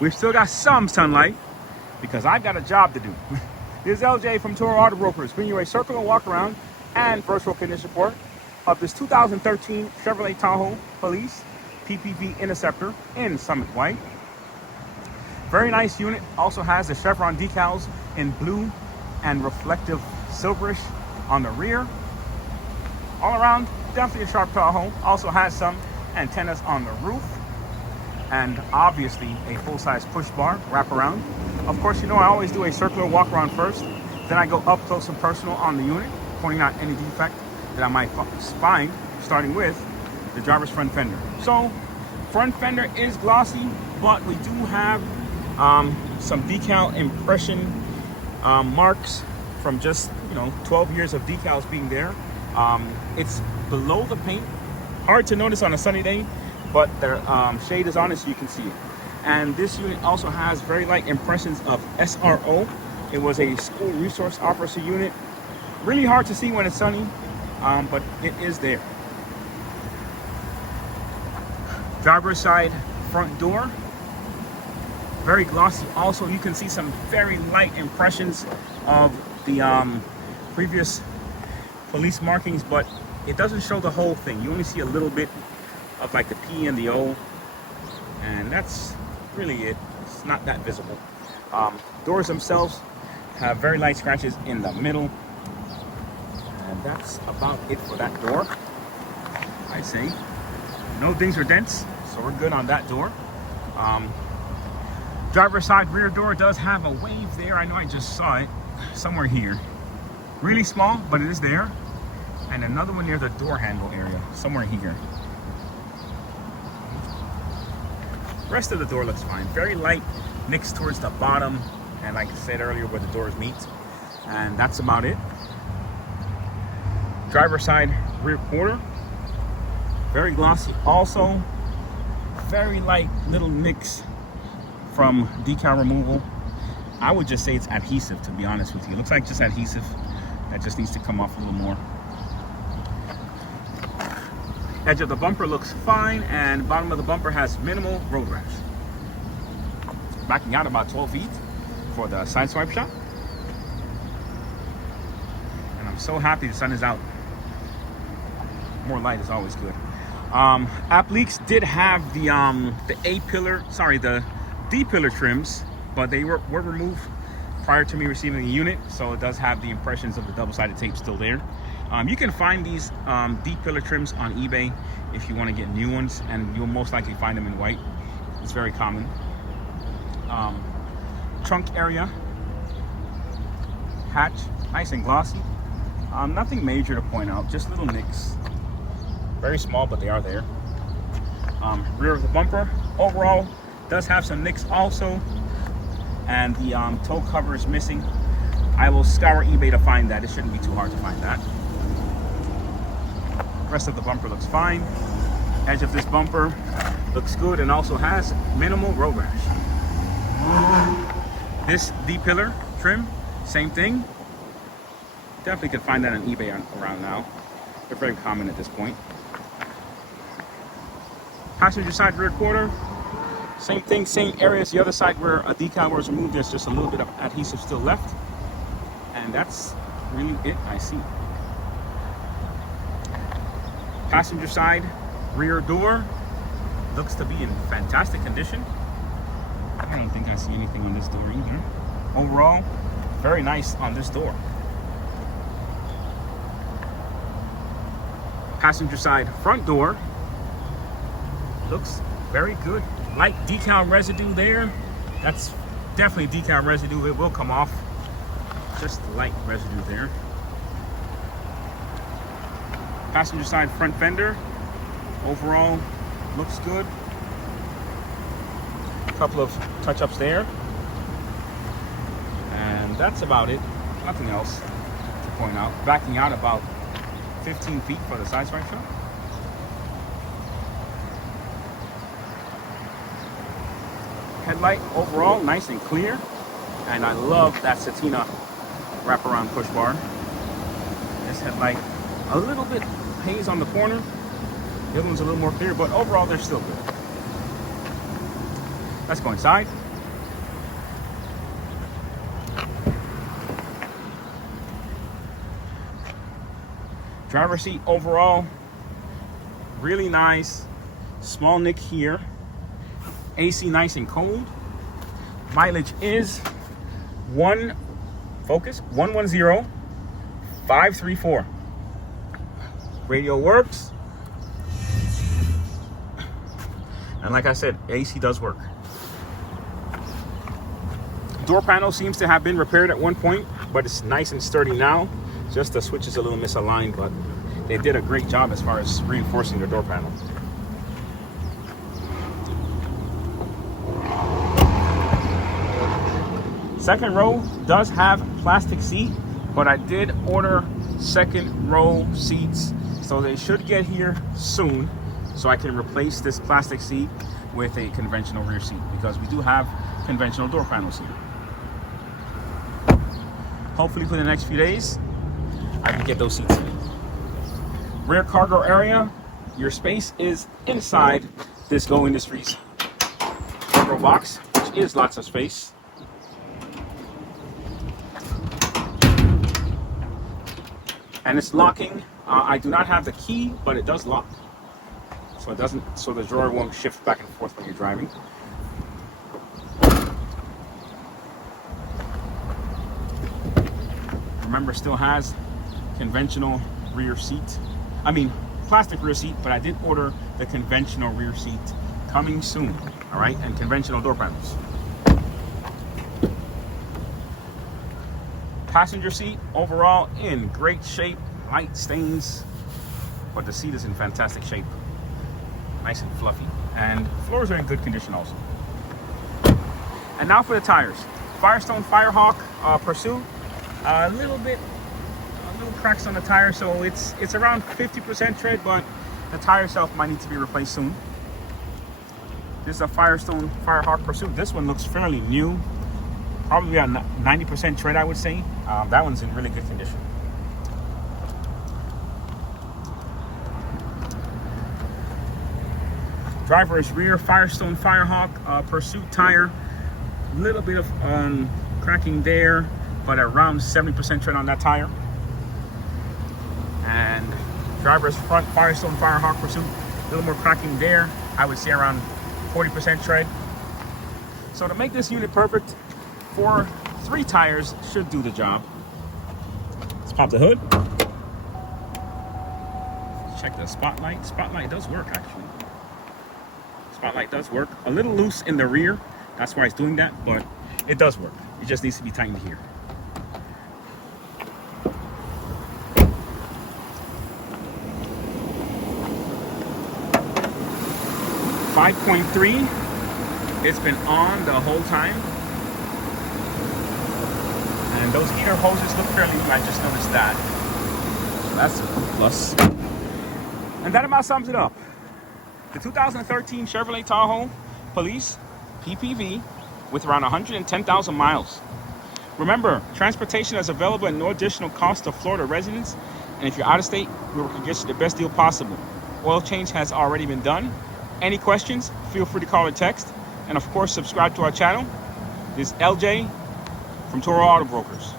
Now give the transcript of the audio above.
We've still got some sunlight because I've got a job to do. This is LJ from Tahoe Auto Brokers, bringing you a circular walk around and first row condition report of this 2013 Chevrolet Tahoe Police PPV Interceptor in Summit White. Very nice unit. Also has the chevron decals in blue and reflective silverish on the rear. All around, definitely a sharp Tahoe. Also has some antennas on the roof, and obviously a full-size push bar wraparound. Of course, you know I always do a circular walk around first, then I go up close and personal on the unit, pointing out any defect that I might find, starting with the driver's front fender. So front fender is glossy, but we do have some decal impression marks from just 12 years of decals being there. It's below the paint, hard to notice on a sunny day, but the shade is on it so you can see it. And this unit also has very light impressions of SRO. It was a school resource officer unit. Really hard to see when it's sunny, but it is there. Driver's side front door, very glossy. Also, you can see some very light impressions of the previous police markings, but it doesn't show the whole thing. You only see a little bit of like the P and the O, and that's really it. It's not that visible. Doors themselves have very light scratches in the middle, and that's about it for that door, I say. No dings or dents, so we're good on that door. Driver's side rear door does have a wave there. I know I just saw it somewhere here. Really small, but it is there. And another one near the door handle area, somewhere here. Rest of the door looks fine. Very light nicks towards the bottom, and like I said earlier, where the doors meet. And that's about it. Driver's side rear quarter, very glossy. Also, very light little nicks from decal removal. I would just say it's adhesive, to be honest with you. It looks like just adhesive that just needs to come off a little more. Edge of the bumper looks fine, and bottom of the bumper has minimal road rash. Backing out about 12 feet for the side swipe shot. And I'm so happy the sun is out. More light is always good. App Leaks did have the D pillar trims, but they were removed prior to me receiving the unit, so it does have the impressions of the double-sided tape still there. You can find these D pillar trims on eBay if you want to get new ones, and you'll most likely find them in white. It's very common. Trunk area, hatch, nice and glossy. Nothing major to point out, just little nicks. Very small, but they are there. Rear of the bumper, overall, does have some nicks also, and the toe cover is missing. I will scour eBay to find that. It shouldn't be too hard to find that. Rest of the bumper looks fine. Edge of this bumper looks good and also has minimal road rash. This D-pillar trim, same thing. Definitely could find that on eBay around now. They're very common at this point. Passenger side rear quarter, same thing, same area as the other side where a decal was removed. There's just a little bit of adhesive still left. And that's really it, I see. Passenger side rear door looks to be in fantastic condition. I don't think I see anything on this door either. Overall, very nice on this door. Passenger side front door looks very good. Light decal residue there. That's definitely decal residue. It will come off. Just light residue there. Passenger side front fender overall looks good. A couple of touch-ups there, and that's about it. Nothing else to point out. Backing out about 15 feet for the side swipe shot. Headlight overall nice and clear, and I love that Satina wraparound push bar. This headlight a little bit haze on the corner. The other one's a little more clear, but overall they're still good. Let's go inside. Driver's seat overall, really nice. Small nick here. AC nice and cold. Mileage is 110,534. Radio works. And like I said, AC does work. Door panel seems to have been repaired at one point, but it's nice and sturdy now. Just the switch is a little misaligned, but they did a great job as far as reinforcing the door panel. Second row does have plastic seat, but I did order second row seats, so they should get here soon, so I can replace this plastic seat with a conventional rear seat, because we do have conventional door panels here. Hopefully for the next few days, I can get those seats in. Rear cargo area, your space is inside this Go Industries cargo box, which is lots of space. And it's locking. I do not have the key, but it does lock. So it doesn't, so the drawer won't shift back and forth when you're driving. Remember, still has conventional rear seat. I mean, plastic rear seat, but I did order the conventional rear seat coming soon. All right, and conventional door panels. Passenger seat overall in great shape, light stains, but the seat is in fantastic shape. Nice and fluffy, and floors are in good condition also. And now for the tires. Firestone Firehawk Pursuit. A little cracks on the tire, so it's around 50% tread, but the tire itself might need to be replaced soon. This is a Firestone Firehawk Pursuit. This one looks fairly new, probably at 90% tread, I would say. That one's in really good condition. Driver's rear Firestone Firehawk Pursuit tire. Little bit of cracking there, but around 70% tread on that tire. And driver's front Firestone Firehawk Pursuit, a little more cracking there. I would say around 40% tread. So to make this unit perfect, 3 tires should do the job. Let's pop the hood. Check the spotlight. Spotlight does work, actually. Spotlight does work. A little loose in the rear. That's why it's doing that, but it does work. It just needs to be tightened here. .3. It's been on the whole time. And those heater hoses look fairly new. I just noticed that. So that's a plus. And that about sums it up. The 2013 Chevrolet Tahoe Police PPV with around 110,000 miles. Remember, transportation is available at no additional cost to Florida residents. And if you're out of state, we will get you the best deal possible. Oil change has already been done. Any questions, feel free to call or text. And of course, subscribe to our channel. This is LJ from Tahoe Auto Brokers.